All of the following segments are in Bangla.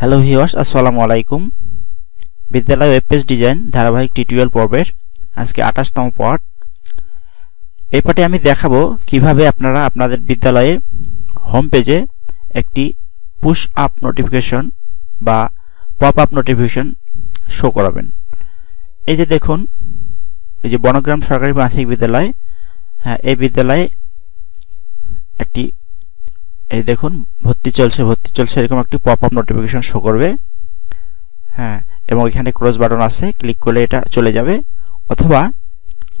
হ্যালো ভিউয়ার্স, আসসালামু আলাইকুম। বিদ্যালয় ওয়েব পেজ ডিজাইন ধারাবাহিক টিউটোরিয়াল পর্বের আজকে 28তম পার্ট। এই পার্টে আমি দেখাবো কিভাবে আপনারা আপনাদের বিদ্যালয়ের হোম পেজে একটি পুশ আপ নোটিফিকেশন বা পপ আপ নোটিফিকেশন শো করাবেন। এই যে দেখুন, এই যে বনগ্রাম সরকারি প্রাথমিক বিদ্যালয়, হ্যাঁ এই বিদ্যালয়ে একটি এই দেখুন ভর্তি চলছে এরকম একটি পপ আপ নোটিফিকেশন শো করবে। হ্যাঁ, এবং এখানে ক্রস বাটন আছে, ক্লিক করলে এটা চলে যাবে অথবা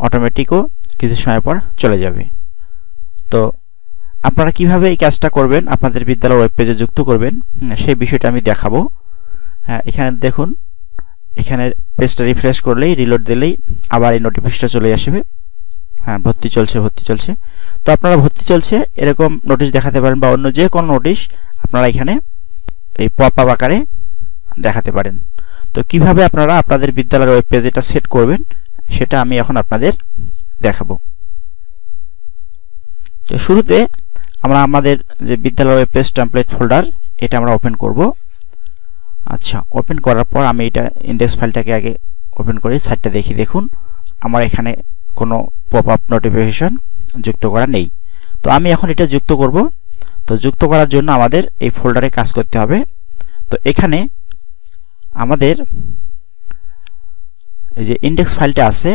অটোমেটিকও কিছু সময় পর চলে যাবে। তো আপনারা কিভাবে এই কাজটা করবেন, আপনাদের বিদ্যালয় ওয়েব পেজে যুক্ত করবেন, সেই বিষয়টা আমি দেখাবো। হ্যাঁ, এখানে দেখুন, এখানে পেজটা রিফ্রেশ করলেই রিলোড দিলেই আবার এই নোটিফিকেশনটা চলে আসবে। হ্যাঁ, ভর্তি চলছে। তো আপনারা ভর্তি চলছে এরকম নোটিশ দেখাতে পারেন বা অন্য যে কোনো নোটিশ আপনারা এখানে এই পপ আপ আকারে দেখাতে পারেন। তো কিভাবে আপনারা আপনাদের বিদ্যালয়ের ওয়েব পেজ এটা সেট করবেন সেটা আমি এখন আপনাদের দেখাবো। তো শুরুতে আমরা আমাদের যে বিদ্যালয়ের ওয়েব পেজ টেমপ্লেট ফোল্ডার এটা আমরা ওপেন করব। আচ্ছা, ওপেন করার পর আমি এটা ইন্ডেক্স ফাইলটাকে আগে ওপেন করি, সাইটটা দেখি। দেখুন আমার এখানে কোনো পপ আপ নোটিফিকেশন যুক্ত করা নেই। তো আমি এখন এটা যুক্ত করব। তো যুক্ত করার জন্য আমাদের এই ফোল্ডারে কাজ করতে হবে। তো এখানে আমাদের এই যে ইন্ডেক্স ফাইলটা আছে,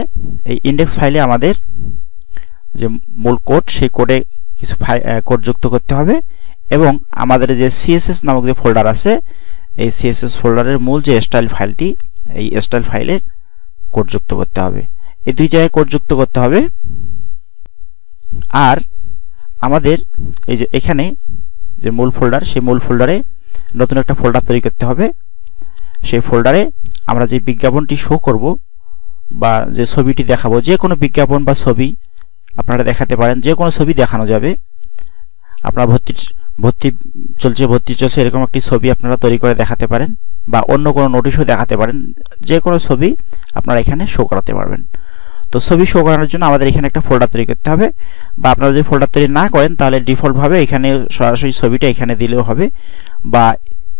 এই ইন্ডেক্স ফাইলে আমাদের যে মূল কোড, সেই কোডে কিছু কোড যুক্ত করতে হবে এবং আমাদের যে সিএসএস নামক যে ফোল্ডার আছে, এই সিএসএস ফোল্ডারের মূল যে স্টাইল ফাইলটি, এই স্টাইল ফাইলের কোড যুক্ত করতে হবে। এই দুই জায়গায় কোড যুক্ত করতে হবে। আর আমাদের এই যে এখানে যে মূল ফোল্ডার, সেই মূল ফোল্ডারে নতুন একটা ফোল্ডার তৈরি করতে হবে। সেই ফোল্ডারে আমরা যে বিজ্ঞাপনটি শো করব বা যে ছবিটি দেখাবো, যে কোনো বিজ্ঞাপন বা ছবি আপনারা দেখাতে পারেন, যে কোনো ছবি দেখানো যাবে। আপনারা ভর্তি চলছে এরকম একটি ছবি আপনারা তৈরি করে দেখাতে পারেন বা অন্য কোনো নোটিশও দেখাতে পারেন। যে কোনো ছবি আপনারা এখানে শো করাতে পারবেন। তো ছবি শো করানোর জন্য আমাদের এখানে একটা ফোল্ডার তৈরি করতে হবে, বা আপনারা যদি ফোল্ডার তৈরি না করেন তাহলে ডিফল্টভাবে এখানে সরাসরি ছবিটা এখানে দিলেও হবে, বা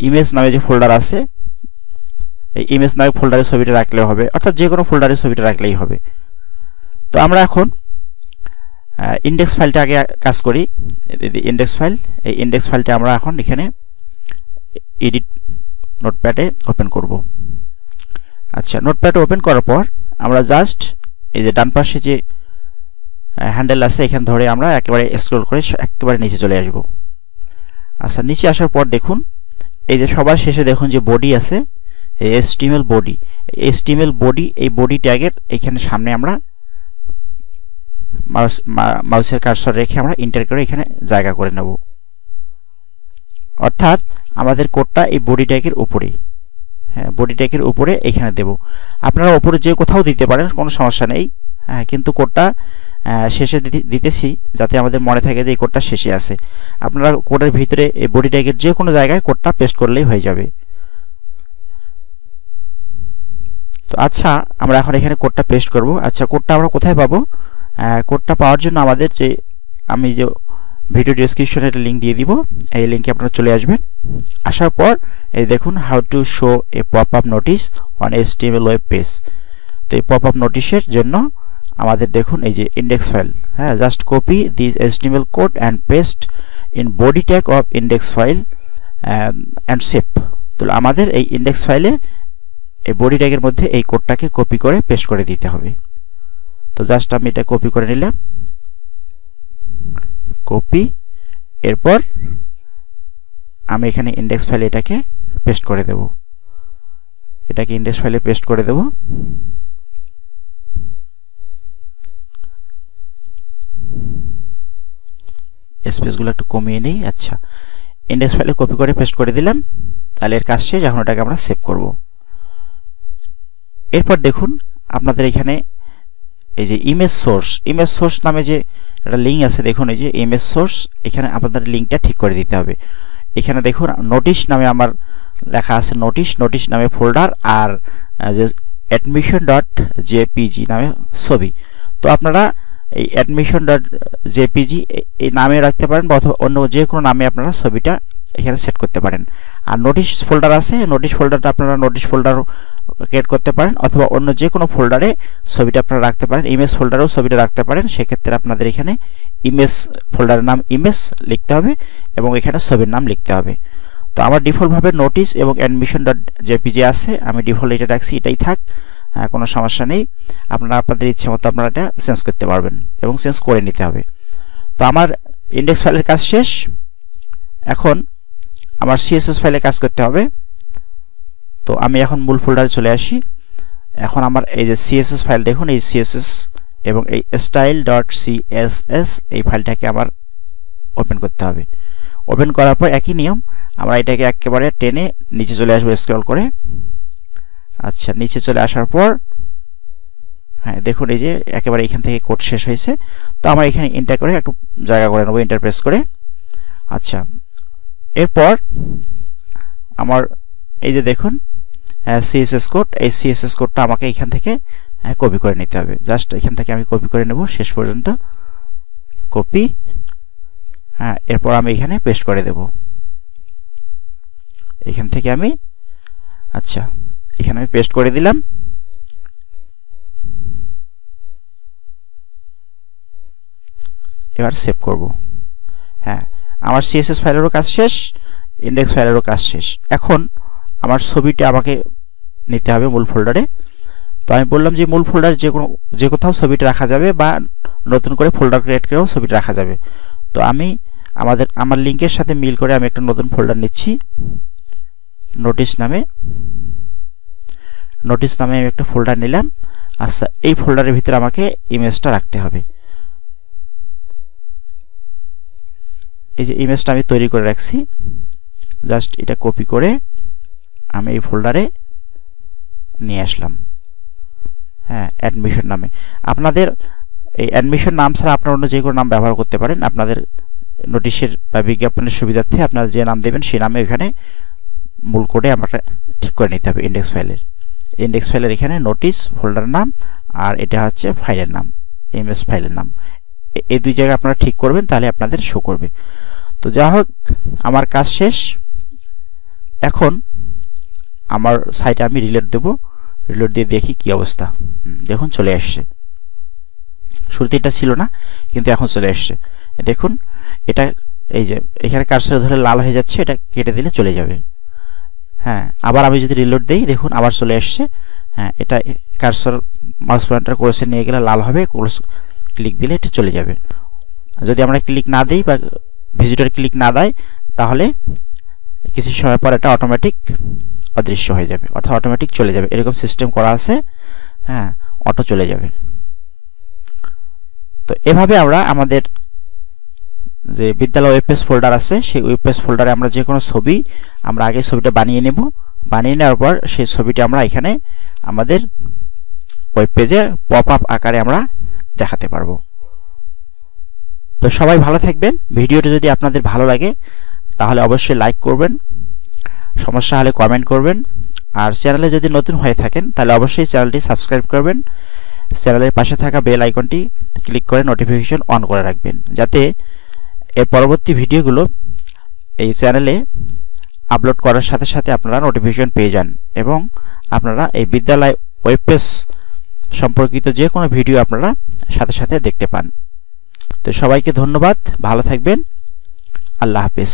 ইমেজ নামে যে ফোল্ডার আছে, এই ইমেজ নামে ফোল্ডারে ছবিটা রাখলেও হবে, অর্থাৎ যে কোনো ফোল্ডারে ছবিটা রাখলেই হবে। তো আমরা এখন ইন্ডেক্স ফাইলটা আগে কাজ করি। ইন্ডেক্স ফাইল, এই ইন্ডেক্স ফাইলটা আমরা এখন এখানে এডিট নোটপ্যাডে ওপেন করব। আচ্ছা, নোটপ্যাডে ওপেন করার পর আমরা জাস্ট এই যে ডান পাশে যে হ্যান্ডেল আছে, এখানে ধরে আমরা একেবারে স্ক্রল করে একেবারে নিচে চলে আসব। আচ্ছা, নিচে আসার পর দেখুন এই যে সবার শেষে দেখুন যে বডি আছে, HTML বডি। HTML বডি, এই বডি ট্যাগের এখানে সামনে আমরা মাউসের কার্সর রেখে আমরা এন্টার করে এখানে জায়গা করে নেব। অর্থাৎ আমাদের কোডটা এই বডি ট্যাগের উপরে, হ্যাঁ বডি ট্যাগের উপরে এখানে দেব। আপনারা উপরে যে কোথাও দিতে পারেন, কোনো সমস্যা নেই। হ্যাঁ, কিন্তু কোডটা শেষে দিতেছি যাতে আমাদের মনে থাকে যে এই কোডটা শেষে আছে। আপনারা কোডের ভিতরে এই বডি ট্যাগের যে কোনো জায়গায় কোডটা পেস্ট করলেই হয়ে যাবে। তো আচ্ছা, আমরা এখন এখানে কোডটা পেস্ট করব। আচ্ছা, কোডটা আমরা কোথায় পাবো? কোডটা পাওয়ার জন্য আমাদের যে আমি যে ভিডিও ডেসক্রিপশনে একটা লিঙ্ক দিয়ে দিব, এই লিঙ্কে আপনারা চলে আসবেন। আসার পর এই দেখুন how to show A pop up notice on HTML web page. তো এই পপ আপ নোটিশের জন্য আমাদের দেখুন এই যে ইন্ডেক্স ফাইল, হ্যাঁ just copy this HTML code and paste in body tag of index file and save. তো আমাদের এই ইন্ডেক্স ফাইলে এই বডি ট্যাগের মধ্যে এই কোডটাকে কপি করে পেস্ট করে দিতে হবে। তো জাস্ট আমি এটা কপি করে নিলাম, কপি। এরপর আমি এখানে ইন্ডেক্স ফাইলে এটাকে পেস্ট করে দেব, এটাকে ইন্ডেক্স ফাইলে পেস্ট করে দেব। স্পেসগুলো একটু কমিয়ে নেই। আচ্ছা, ইন্ডেক্স ফাইলে কপি করে পেস্ট করে দিলাম। তাহলে এর কাজ শেষ, এখন এটাকে আমরা সেভ করব। এরপর দেখুন আপনাদের এখানে এই যে ইমেজ সোর্স নামে যে একটা লিঙ্ক আছে, দেখুন এই যে ইমেজ সোর্স, এখানে আপনাদের লিঙ্কটা ঠিক করে দিতে হবে। এখানে দেখুন নোটিশ নামে আমার লেখা আছে, নোটিশ নামে ফোল্ডার, আর যে admission.jpg নামে ছবি। তো আপনারা এই admission.jpg এই নামে রাখতে পারেন বা অথবা অন্য যে কোনো নামে আপনারা ছবিটা এখানে সেট করতে পারেন। আর নোটিশ ফোল্ডার আছে, নোটিশ ফোল্ডারটা আপনারা নোটিশ ফোল্ডার ক্রিয়েট করতে পারেন, অথবা অন্য যে কোনো ফোল্ডারে ছবিটা আপনারা রাখতে পারেন। ইমেজ ফোল্ডারেও ছবিটা রাখতে পারেন। সেক্ষেত্রে আপনাদের এখানে ইমেজ ফোল্ডারের নাম ইমেজ লিখতে হবে এবং এখানে ছবির নাম লিখতে হবে। তো আমার ডিফল্টভাবে নোটিশ এবং অ্যাডমিশন ডট জেপিজি আছে, আমি ডিফল্ট এটা রাখছি, এটাই থাক, কোনো সমস্যা নেই। আপনারা আপনাদের ইচ্ছে মতো আপনারা এটা চেঞ্জ করতে পারবেন এবং চেঞ্জ করে নিতে হবে। তো আমার ইন্ডেক্স ফাইলের কাজ শেষ। এখন আমার সিএসএস ফাইলে কাজ করতে হবে। তো আমি এখন মূল ফোল্ডারে চলে আসি। এখন আমার এই যে সিএসএস ফাইল দেখুন, এই সিএসএস এবং এই স্টাইল ডট সিএসএস এই ফাইলটাকে আমার ওপেন করতে হবে। ওপেন করার পর একই নিয়ম, আমরা এটাকে একেবারে টেনে নিচে চলে আসবো স্ক্রল করে। আচ্ছা, নিচে চলে আসার পর হ্যাঁ দেখুন এই যে একেবারে এখান থেকে কোড শেষ হয়েছে। তো আমরা এখানে এন্টার করে একটু জায়গা করে নেবো, এন্টার প্রেস করে। আচ্ছা, এরপর আমার এই যে দেখুন সিএসএস কোড, এই সিএসএস কোডটা আমাকে এখান থেকে কপি করে নিতে হবে। জাস্ট এখান থেকে আমি কপি করে নেব শেষ পর্যন্ত, কপি। হ্যাঁ, এরপর আমি এখানে পেস্ট করে দেব। এখান থেকে আমি আচ্ছা এখানে আমি পেস্ট করে দিলাম। এবার সেভ করব। হ্যাঁ, আমার সিএসএস ফাইলেরও কাজ শেষ, ইন্ডেক্স ফাইলেরও কাজ শেষ। এখন আমার ছবিটা আমাকে নিতে হবে মূল ফোল্ডারে। তো আমি বললাম যে মূল ফোল্ডার যে কোথাও ছবিটা রাখা যাবে বা নতুন করে ফোল্ডার ক্রিয়েট করেও ছবিটা রাখা যাবে। তো আমি আমার লিঙ্কের সাথে মিল করে আমি একটা নতুন ফোল্ডার নিচ্ছি, নোটিশ নামে আমি একটা ফোল্ডার নিলাম। আচ্ছা, এই ফোল্ডারের ভিতরে আমাকে ইমেজটা রাখতে হবে। এই যে ইমেজটা আমি তৈরি করে রাখছি, জাস্ট এটা কপি করে আমি এই ফোল্ডারে নিয়ে আসলাম। হ্যাঁ, অ্যাডমিশন নামে। আপনাদের এই অ্যাডমিশন নাম ছাড়া আপনারা অন্য যে কোনো নাম ব্যবহার করতে পারেন। আপনাদের নোটিশের বা বিজ্ঞাপনের সুবিধার্থে আপনারা যে নাম দেবেন সেই নামে এখানে মূল কোডে আমাকে ঠিক করে নিতে হবে। ইন্ডেক্স ফাইলের এখানে নোটিশ ফোল্ডার নাম, আর এটা হচ্ছে ফাইলের নাম, ইমেজ ফাইলের নাম। এই দুই জায়গায় আপনারা ঠিক করবেন, তাহলে আপনাদের শো করবে। তো যা হোক, আমার কাজ শেষ। এখন আমার সাইটে আমি রিলোড দেব, রিলোড দিয়ে দেখি কি অবস্থা। দেখুন চলে আসছে। শুরুতে এটা ছিল না, কিন্তু এখন চলে আসছে। দেখুন এটা এই যে এখানে কার্সর ধরে লাল হয়ে যাচ্ছে, এটা কেটে দিলে চলে যাবে। হ্যাঁ, আবার আমি যদি রিলোড দেই দেখুন আবার চলে আসছে। হ্যাঁ, এটা কার্সর মাউস পয়েন্টার ক্রসে নিয়ে গেলে লাল হবে, ক্লিক দিলে এটা চলে যাবে। যদি আমরা ক্লিক না দিই বা ভিজিটর ক্লিক না দেয়, তাহলে কিছু সময় পর এটা অটোমেটিক অদৃশ্য হয়ে যাবে, অর্থাৎ অটোমেটিক চলে যাবে। এরকম সিস্টেম করা আছে। হ্যাঁ, অটো চলে যাবে। তো এভাবে আমরা আমাদের যে বিদ্যালয় ওয়েব পেজ ফোল্ডার আছে, সেই ওয়েব পেজ ফোল্ডারে আমরা যে কোনো ছবি আমরা আগে ছবিটা বানিয়ে নেব। বানিয়ে নেওয়ার পর সেই ছবিটা আমরা এখানে আমাদের ওয়েব পেজে পপ আপ আকারে আমরা দেখাতে পারবো। তো সবাই ভালো থাকবেন। ভিডিওটা যদি আপনাদের ভালো লাগে তাহলে অবশ্যই লাইক করবেন, সমস্যা হলে কমেন্ট করবেন, আর চ্যানেলে যদি নতুন হয়ে থাকেন তাহলে অবশ্যই চ্যানেলটি সাবস্ক্রাইব করবেন। চ্যানেলের পাশে থাকা বেল আইকনটি ক্লিক করে নোটিফিকেশন অন করে রাখবেন, যাতে এর পরবর্তী ভিডিওগুলো এই চ্যানেলে আপলোড করার সাথে সাথে আপনারা নোটিফিকেশন পেয়ে যান এবং আপনারা এই বিদ্যালয় ওয়েব পেজ সম্পর্কিত যে কোনো ভিডিও আপনারা সাথে সাথে দেখতে পান। তো সবাইকে ধন্যবাদ, ভালো থাকবেন, আল্লাহ হাফেজ।